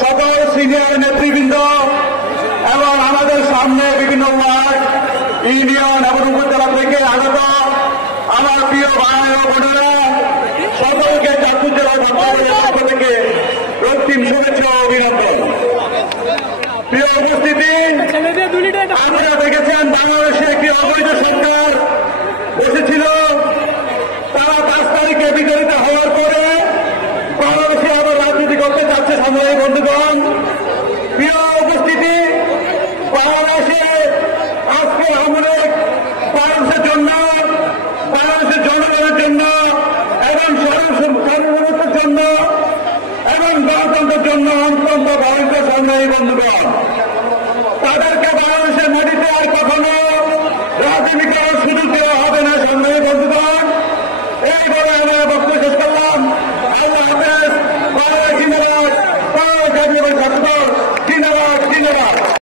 সকল সিনিয়র নেতৃবৃন্দ এবং আমাদের সামনে বিভিন্ন ওয়ার্ড, ইউনিয়ন এবং উপজেলা থেকে আগত আমার প্রিয় ভাই ও বোনেরা, সকলকে চাঁদপুর জেলা পক্ষ থেকে রক্তিম শুভেচ্ছা ও অভিনন্দন। প্রিয় উপস্থিতি, আপনারা দেখেছেন বাংলাদেশে একটি অবৈধ সরকার বসেছিল। তারা 5 তারিখে বিতাড়িত হওয়ার পরে বাংলাদেশে আবার রাজনীতি করতে যাচ্ছে। সংগ্রামী বন্ধুগণ, প্রিয় উপস্থিতি, বাংলাদেশে আজকে আমাদের বাংলাদেশের জন্য, বাংলাদেশের জনগণের জন্য এবং সার্বভৌমত্বের জন্য এবং গণতন্ত্রের জন্য অত্যন্ত ভয়ঙ্কর। সংগ্রামী বন্ধুগণ,